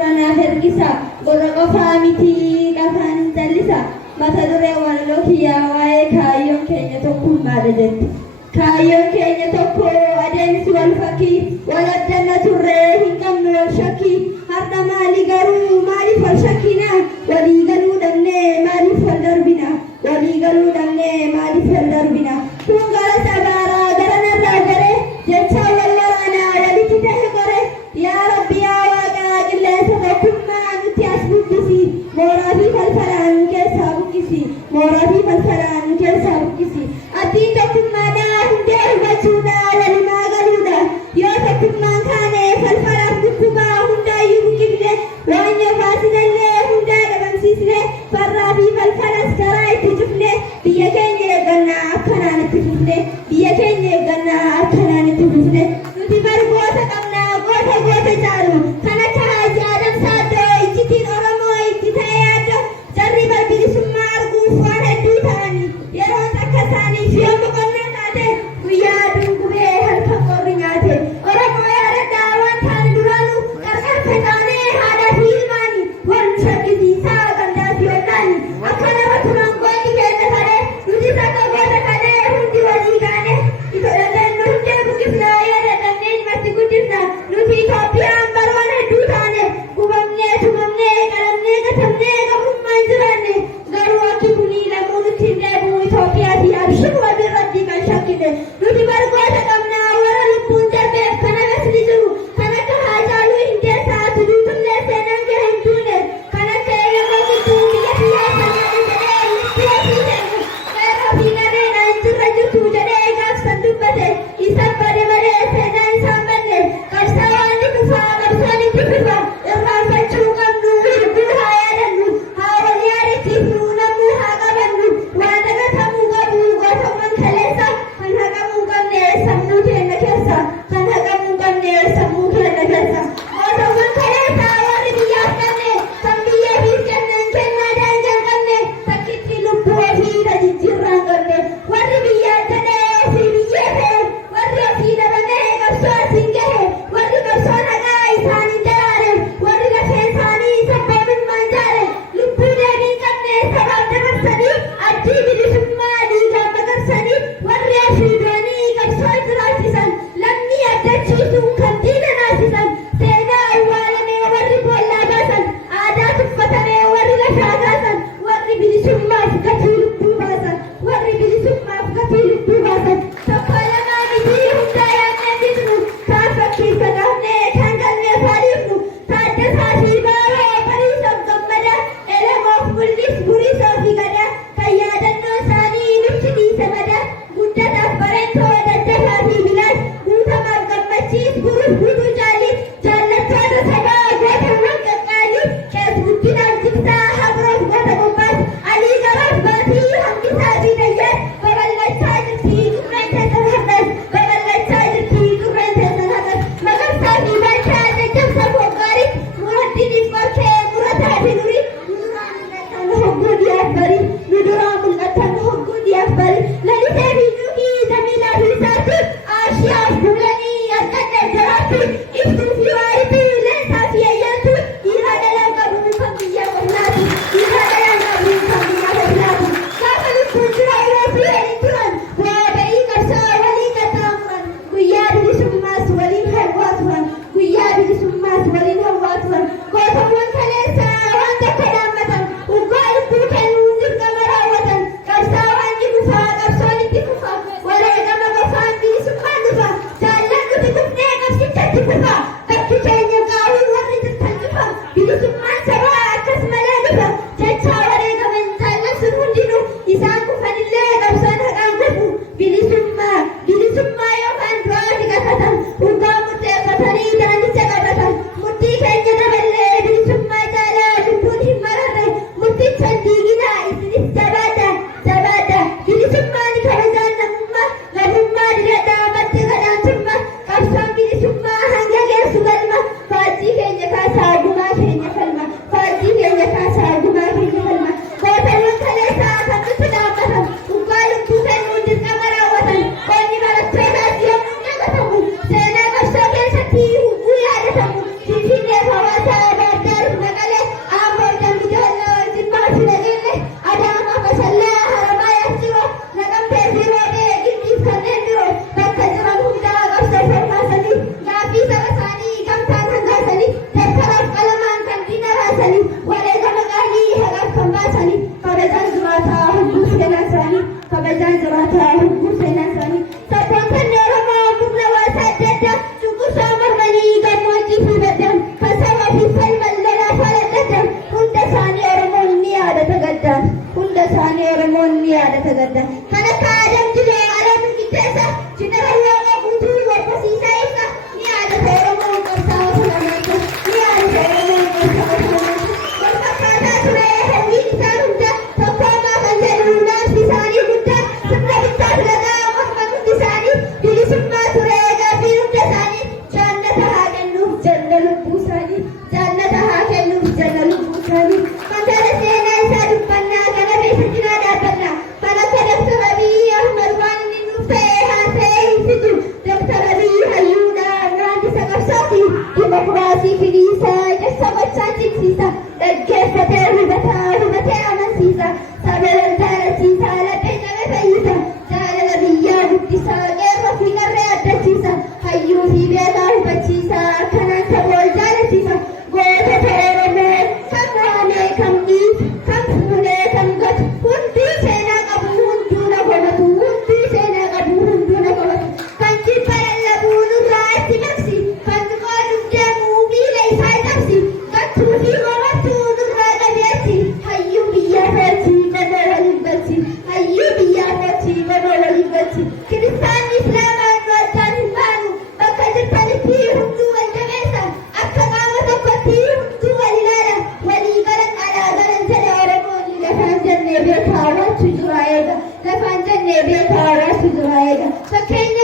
Rana herkisa gorra qofaa miti qafaan hin callisa mata duree walaloo kiyyaa waa'ee kaayyoon keenya tokkummaadha jette. Kaayyoon keenya tokko adeemsi wal fakkii wal addanna turree hin qabnu wal shakkii har'a maali garuu maaliif wal shakkina walii galuu dhabnee maaliif wal darbina walii galuu dhabnee maaliif wal darbina kun gara sabaaraa gara narraa garee jecha wal waraanaa walitti tahe gore yaa rabbi yaa waaqaa qilleensa tokkummaa nutti as buqqisi mooraa fi falfalaan keessaa buqqisi mooraa fi falfalaan keessaa buqqisi abdiin tokkummaadhaa hundee hubachuudha walumaa galuudha yoo tokkummaan kaane falfalaaf dhukkuba hundaayyuu buqqifne waan nyofaasinallee hundaa dhabamsiisne farraa fi falfalas karaa itti cufne biyya keenya eeggannaa akkanaan itti fufne biyya keenya eeggannaa akkanaan itti fufne nuti bargoota qabnaa goota caalu kan akka Haaji Adam Saaddoo iccitiin Oromoo itti ta'e yaaddo jarri bilisummaa arguuf waan hedduu ta'anii yeroo takka isaaniif yoo boqonnaa taate guyyaa aduun gubee halkan qorri nyaate Oromoo yaadadhaa waan taane duraanuu qarqarsa taanee haadhaa fi ilmaanii wal shakkisiisaa gandaa fi ollaanii akkana falmalla lafa ladda hunda isaanii Oromoon ni yaadata gaddaan hunda isaanii Oromoon ni yaadata gaddaan kana kaadam jilee alamu giteessa jinara yoo guutuu wabbasiisaa isa ni yaadata Oromoon qabsaa fulamanta ni yaadata Oromoon qabsaa fulamanta wal fakkaataa ture hawwiin isaa hunda tokkoomaa kan jedhu naamsi isaanii guddaa sirna bittaa filataa morma hundi isaanii bilisummaa ture gaafii hunda isaanii jannata haa kennuuf janna lubbuu isaanii jannata haa kennuuf janna lubbuu isaanii mantara seenaa isaa dubbannaa kana keessa cinaa dhaabbannaa kan akka Dr. Abiy Ahmed waan inni nuuf ta'ee haasa'ee ibsitu Dr. Abiy hayyuudha gaandisa qabsaati dimokiraasii filiisaa ija gochaa cimsiisa dhaggeeffatee hubatee amansiisa sagalee jaalasiisaa laphee nama fayyisa jaalala biyyaa guddisaa qeerroo fi qarree addachiisa hayyuu fi beekaa hubachiisa akkanaan sabool jaalasiisa gootota Oromoo kan waamee kam dhiise kan fuunee kan gatu hunduu seenaa qabu hunduu na gomatu hunduu seenaa qabu hunduu na gomatu kan jibba lallabuu nurraa itti qabsi kan qooduuf deemuu miila isaa cabsi gattuu fi gomattuu nurraa qabeessi hayyuu biyyaa foortii godoo waliin galchi hayyuu biyyaa foortii godoo waliin galchi kiristaanni islaamaan nu addaan hin baanu bakka jirtanitti hunduu wal jabeessa akka qaama tokkotti hunduu wal ilaala walii galan alaa galan jedha Oromoon lafaan jennee beekaa hawaasuu jira eega lafaan jennee beekaa hawaasuu jira eega fakkeenya